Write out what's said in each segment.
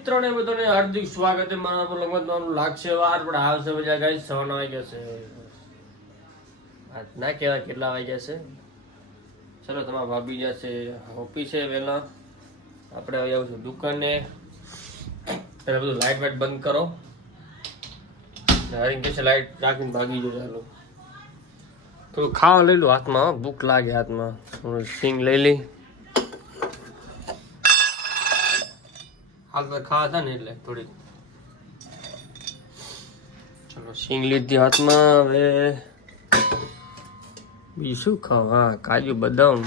મિત્રોને બધાને હાર્દિક સ્વાગત છે મારા બ્લોગમાં. તમારું લાગશે વાર પણ આવશે મજા ગાઈસ. 7 વાગ્યા છે આજ ના કહેવાય કેટલા વાગ્યા છે. ચલો તમારા ભાભી જશે ઓફિસે વહેલા, આપણે આવી આવીશું દુકાને. ત્યારે બધું લાઇટ વાઇટ બંધ કરો. હરિંગ કે છે લાઇટ રાખીને ભાગી જો. ચાલો થોડું ખાવા લઈ લો હાથમાં, ભૂખ લાગે હાથમાં. થોડું સિંગ લઈ લઈ, હાલ ખાવા હતા ને એટલે થોડી. ચલો સિંગ લીધી હાથમાં. હવે બીજું શું ખાવા? હા કાજુ બદામ.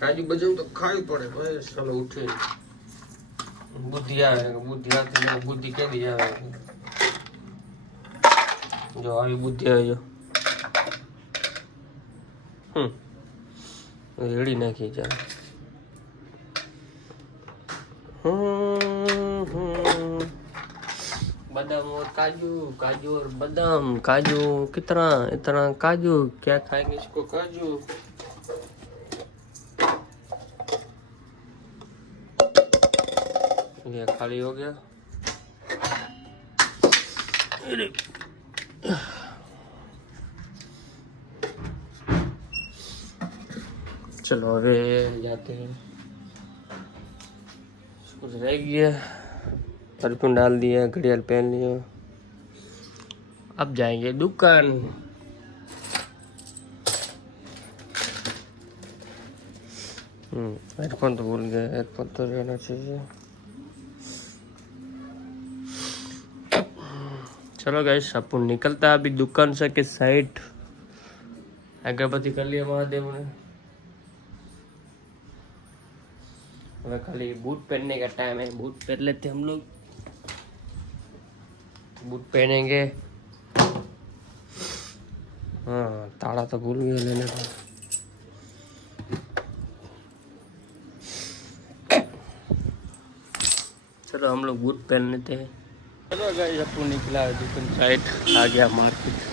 કાજુ બદામ તો ખાવી પડે ભાઈ. ચાલો ઉઠી બુદ્ધિ આવે. બુદ્ધિ આવતી બુદ્ધિ કેદી આવે? જો આવી બુદ્ધિ આવે. જો રેડી નાખી જાય. बादाम और काजू, काजू और बादाम. काजू कितना इतना काजू, क्या खाएंगे इसको काजू. ये खाली हो गया. चलो अभी जाते हैं. कुछ रह गया, परफ्यूम डाल दिया, घड़ियाल पहन लिया. अब जाएंगे दुकान. हेडफोन तो भूल गए. हेडफोन तो रहना चाहिए. चलो गाइस अपन निकलता है अभी दुकान से के साइड. अगरबत्ती कर लिया महादेव ने. अब खाली बूट पहनने का टाइम है. बूट पहन लेते हम लोग. बूट पहनेंगे. हाँ ताला तो भूल गया लेने का. चलो हम लोग बूट पहन लेते हैं. चलो गाइस अपन निकला है दुकान साइड. आ गया मार्केट.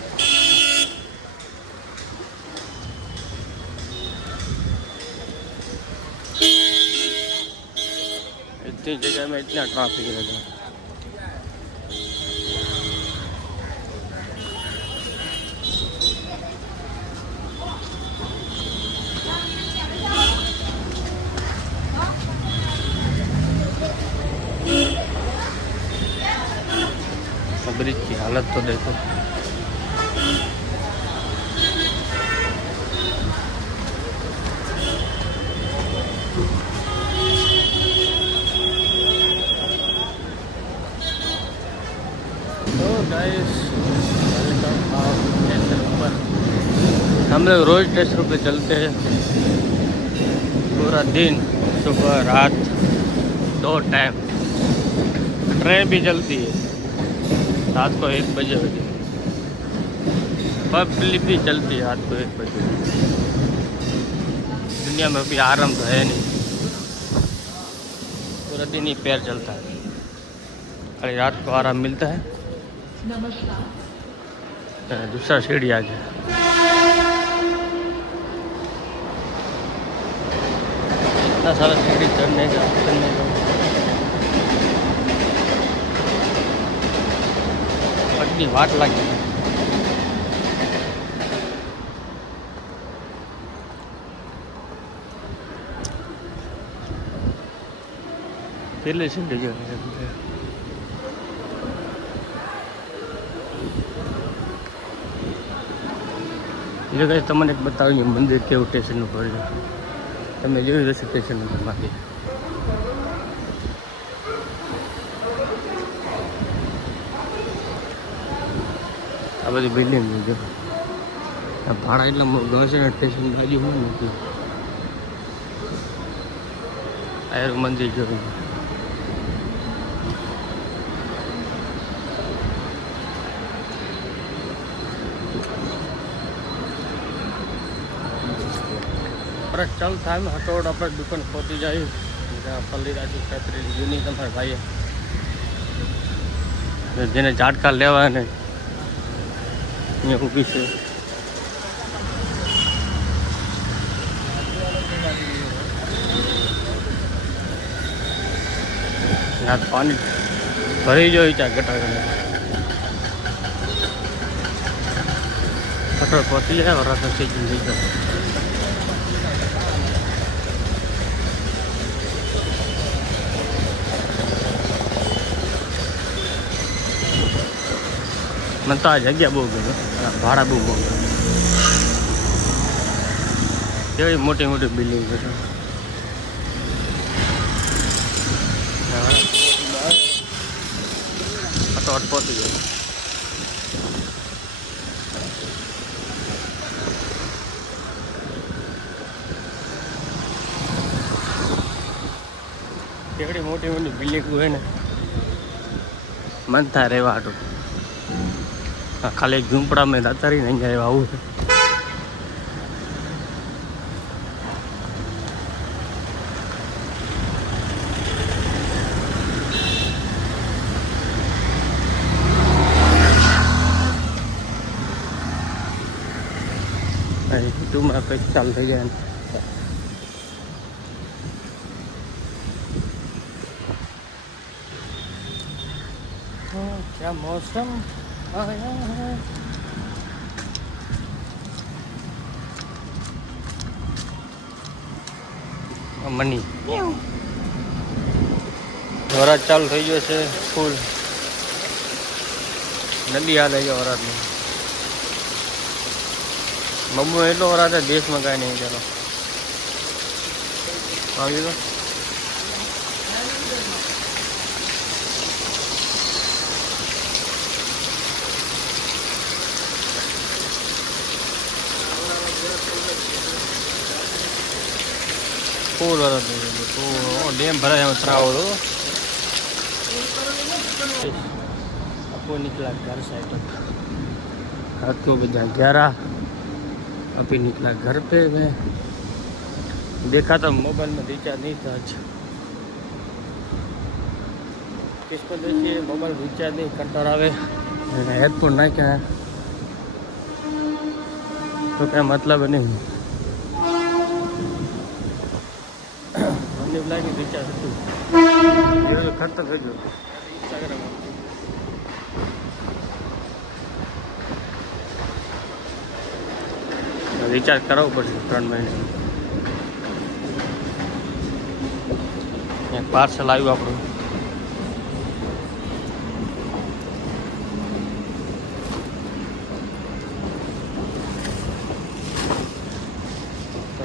इतनी जगह में इतना ट्रैफिक रहता है. ब्रिज की हालत तो देखो. तो गाइस हम लोग रोज स्टेशन पे चलते हैं पूरा दिन. सुबह रात 2 टाइम. ट्रेन भी चलती है रात को 1 बजे. पब्लिक भी चलती है रात को 1 बजे. दुनिया में अभी आराम तो है नहीं. पूरा दिन ही पैर चलता है. अरे रात को आराम मिलता है. दूसरा सीढ़ी आ गया. इतना सारा सीढ़ी चढ़ने का पटनी वाट लगी. पहले सीढ़ी जो है ये कहीं तमने बताओ मंदिर के स्टेशन पर તમે જોયું હશે સ્ટેશન નંબરમાંથી. આ બધી બિલ્ડિંગ જો ભાડા એટલા મોંઘા છે ને સ્ટેશન બાજુ હોય નથી. આયર મંદિર જોયું. चल था हटोड़ अपने दुकान पहुंची जाए. पल्ली राजू छात्री जूनी तमारे भाई जेने झाटका लेवा ने ऊभी से. આ પાણી ભરી જોઈ ચા ગટર ગટર પહોંચી જાય વરસાદ સીઝન થઈ જાય. મને તો આ જગ્યા બહુ ગમે, ભાડા બહુ બહુ કેવી મોટી મોટી બિલ્ડિંગ છે. અટ પહોંચી જાય. કેવડી મોટી મોટી બિલ્ડિંગ હોય ને મન થાય રહેવા હાટું. ખાલી એક ઝૂંપડામાં અત્યારે અહીંયા આવું છે. ઋતુમાં કંઈક ચાલુ થઈ જાય. क्या मौसम મની વરાજ ચાલુ થઈ ગયો છે ફૂલ. નદી હાલે છે વરાજની. મમ્મી એટલો વરાજ દેશમાં કાંઈ નહીં. ચાલો આવી તો ફૂલ વરસ ડેમ ભરાય એમ ત્રાવડો. आपको निकला घर साइड रात को बजा 11. अभी निकला घर पे. मैं देखा तो मोबाइल में रिचार्ज नहीं था. आज किसको देखिए मोबाइल रिचार्ज नहीं करता रहे. हेडफोन ना क्या तो क्या मतलब नहीं. મને લાગે રિચાર્જ હતું ખતમ થઈ ગયું. રિચાર્જ કરાવવું પડશે 3 મહિના. એક પાર્સલ આવ્યું આપણું.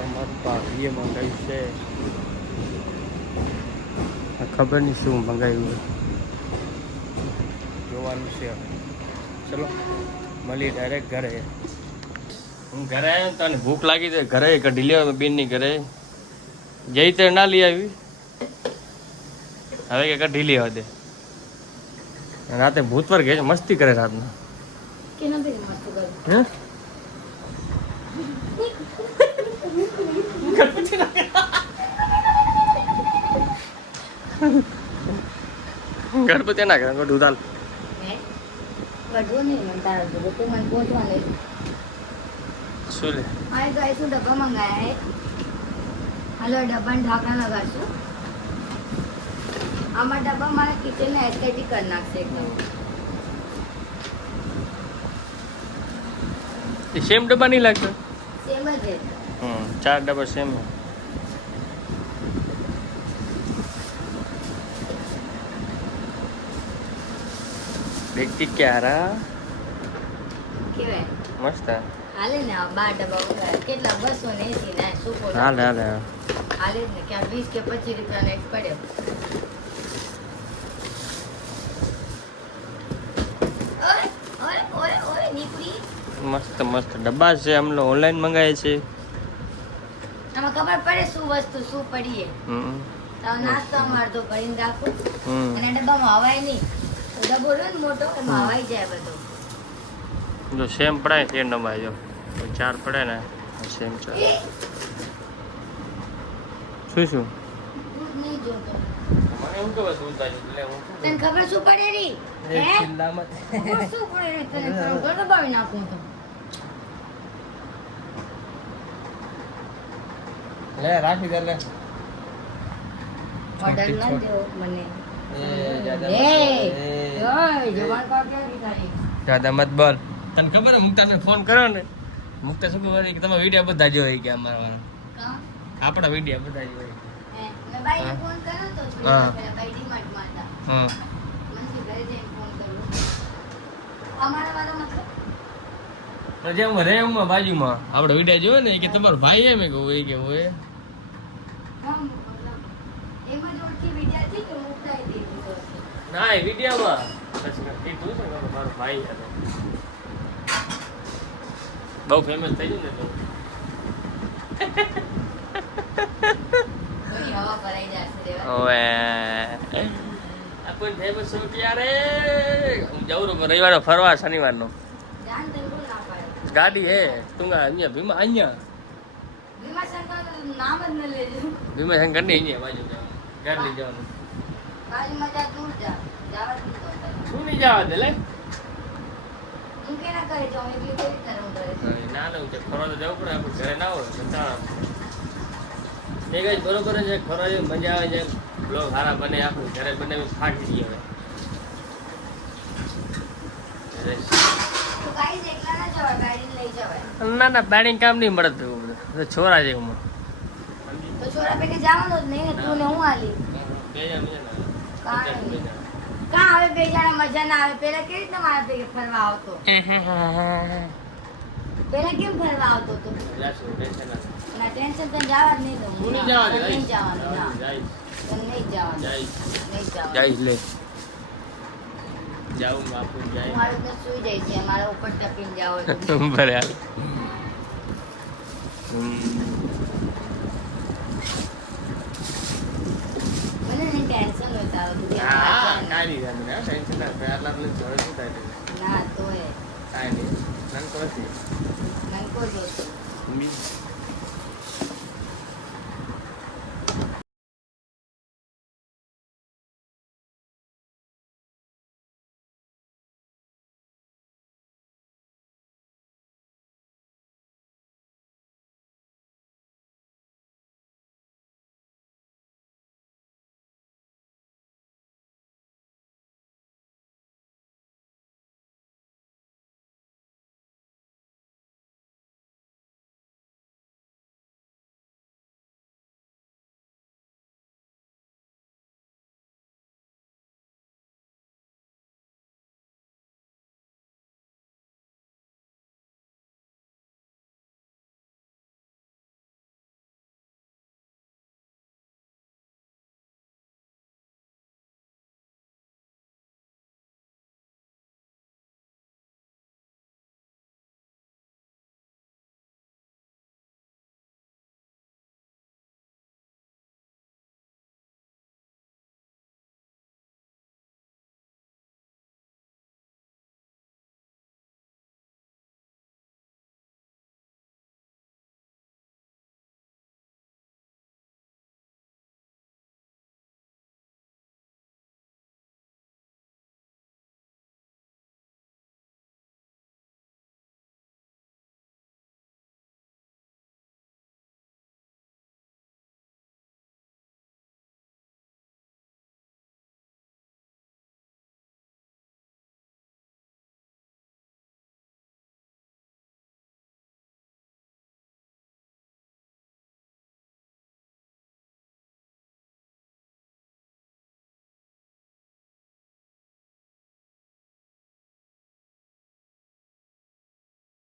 અમારા ભાઈએ મંગાવ્યું છે. ખબર નહીં શું મંગાવ્યું, જોવાનું છે. ચલો મળીએ ડાયરેક્ટ ઘરે. હું ઘરે આવ્યો ને તને ભૂખ લાગી તો ઘરે કઢી લેવા. બેનની ઘરે જઈ તો ના લઈ આવી. હવે કે કઢી લેવા દે. રાતે ભૂત પર ગયા મસ્તી કરે રાતના. ગણપતિ ના કરે ગઢું દાલ શું લે. डब्बा मंगाया है. हेलो डब्बा ढाकना लगाशु. आमा डब्बा मारा किचन में एस्थेटिक कर नाखशे एकदम. સેમ ડબ્બા નહીં લાગતો. सेम જ છે. 4 ડબ્બા સેમ. देखती क्या रहा કેવાય મસ્ત હાલે ને. આ 12 ડબ્બા મંગાયા. કેટલા 280 ના સુપર હાલે હાલે હાલે જ ને. ક્યાં 20 કે 25 રૂપિયાનો એક પડ્યો. ઓય ઓય ઓય ઓય નીકળી. મસ્ત મસ્ત ડબ્બા છે. हम लोग ऑनलाइन मंगाए છે. આમાં ખબર પડે શું વસ્તુ શું પડીએ. તો નાસ્તો માર દો ભરીને રાખો. અને ડબ્બામાં હવાય નહીં. ડબ્બો લો ને મોટો એમાં હવાઈ જાય બધું. જો સેમ પડાય તે નંબર જો 4 પડે ને સેમ 4. શું શું નહીં જોતો. મને એવું કે શું થાય એટલે હું તને ખબર શું પડે રી? હે ચિલ્લામાં ખબર શું પડે રી તને? ઘર દબાવી નાખું તો. લે રાખી દે લે. ઓર્ડર ના દેવો મને. જવાન કાપ્યા દીધાની. જ્યાદા મત બોલ. તને ખબર હે મુક્તાને ફોન કર્યો ને, મુક્તા શું ખબર કે તમે વિડીયો બધા જોઈ કે અમારા કાં? આપણા વિડીયો બધા જોઈ. મેં બાઈને ફોન કર્યો તો થોડી હા. વાર પહેલા બાઈ ડીમાર્ટમાં હતા. હમ મને કે ઘરે જઈને ફોન કર્યો. અમારા વાળા મતલબ પછી હું રેમમાં બાજુમાં આપણે વિડીયો જોયો ને કે તમારો ભાઈ એમ કે હોય કે હોય હા, મતલબ એમાં જો ઓળખી વિદ્યાર્થી કે મોકલાઈ દીધું તો હશે. ના એ વિડીયોમાં પછી કીધું છે કે મારો ભાઈ હતો બહુ ફેમસ થઈ ગયું ને તો ઘણી હવા ભરાઈ જશે રેવા. ઓએ આપણ ફેમસ છો ક્યારે હું જાઉં છું રવિવારે ફરવા શનિવારનો જાન તને કોણ ના પાડે? ગાડી હે તુંગા અહીંયા ભીમા અહીંયા ભીમાશંકરનું નામ જ ન લેજો. ભીમા શંકર ની અહીંયા બાજુ જવાનું ઘર લઈ જવાનું બાજુમાં જા, દૂર જા. જવા જ નહીં દો. શું નહીં જવા દે લે હું કે ના કરે જાઉં એટલી કેવી રીતે રહું ઘરે? ના ના છે ફરવા તો જવું પડે આપણે ઘરે ના હોય કંટાળા એ કઈ બરોબર છે ફરવા જેવી મજા આવે છે બ્લોગ સારા બને આપણે ઘરે બનાવી થાકી જઈએ હવે તો ગાડી એકલા ના જવાય, ગાડી લઈ જવાય. ના ના પાણી કામ નહીં મળે તો એવું બધું છોરા જેવું તો છોરા પેટે જવાનું જ નહીં ને, તું ને હું હાલી. બે જણ કાંઈ નહીં. કાં હવે બે જણા મજા ના આવે? પેલા કેવી રીતે મારા ભેગે ફરવા આવતો? પેલા કેમ ફરવા આવતો તો? ના ટેન્શન તને જવા જ નહીં દઉં. નહીં જવાનું, ના. તને નહીં જવાનું. નહીં જવાનું. જાય લે જાઉં બાપુ હું જાય હારું તો સુઈ જાય છે, મારા ઉપર ટપીને જાઓ એટલે. બરાબર મને નહીં ટેન્શન હોય તારું, તું કેમ હા વાંચે ને? કાંઈ નહીં ટેન્શન ના આટલા ઘરે શું થાય ના તોય કાંઈ નહીં નાનકો નથી નનકો જોતો.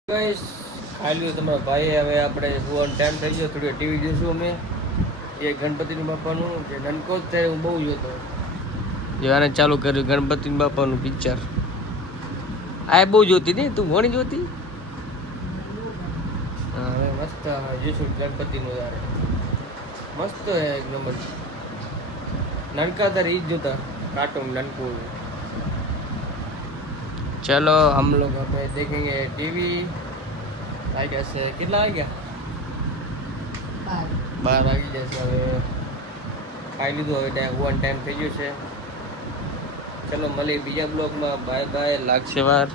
ગાઈસ ખાલી તમારા ભાઈ હવે આપણે સુવાનો ટાઈમ થઈ ગયો થોડી ટીવી જોઈશું અમે એ ગણપતિનું બાપાનું જે નનકો જ થાય હું બહુ જોતો જેવાને ચાલુ કર્યું ગણપતિનું બાપાનું પિક્ચર આ બહુ જોતી ને તું ઘણી જોતી હા હવે મસ્ત જોઈશું ગણપતિનું યાર મસ્ત હે એક નંબર નનકા તારે ઈ જ જોતા કાર્ટून ननकू चलो हम लोग अब देखेंगे टीवी आई कैसे कितना आ गया 12 વાગી જશે હવે ખાઈ લીધું હવે ટાઈમ થઈ ગયો છે ચલો મળીએ બીજા બ્લોગમાં બાય બાય લાગશે વાર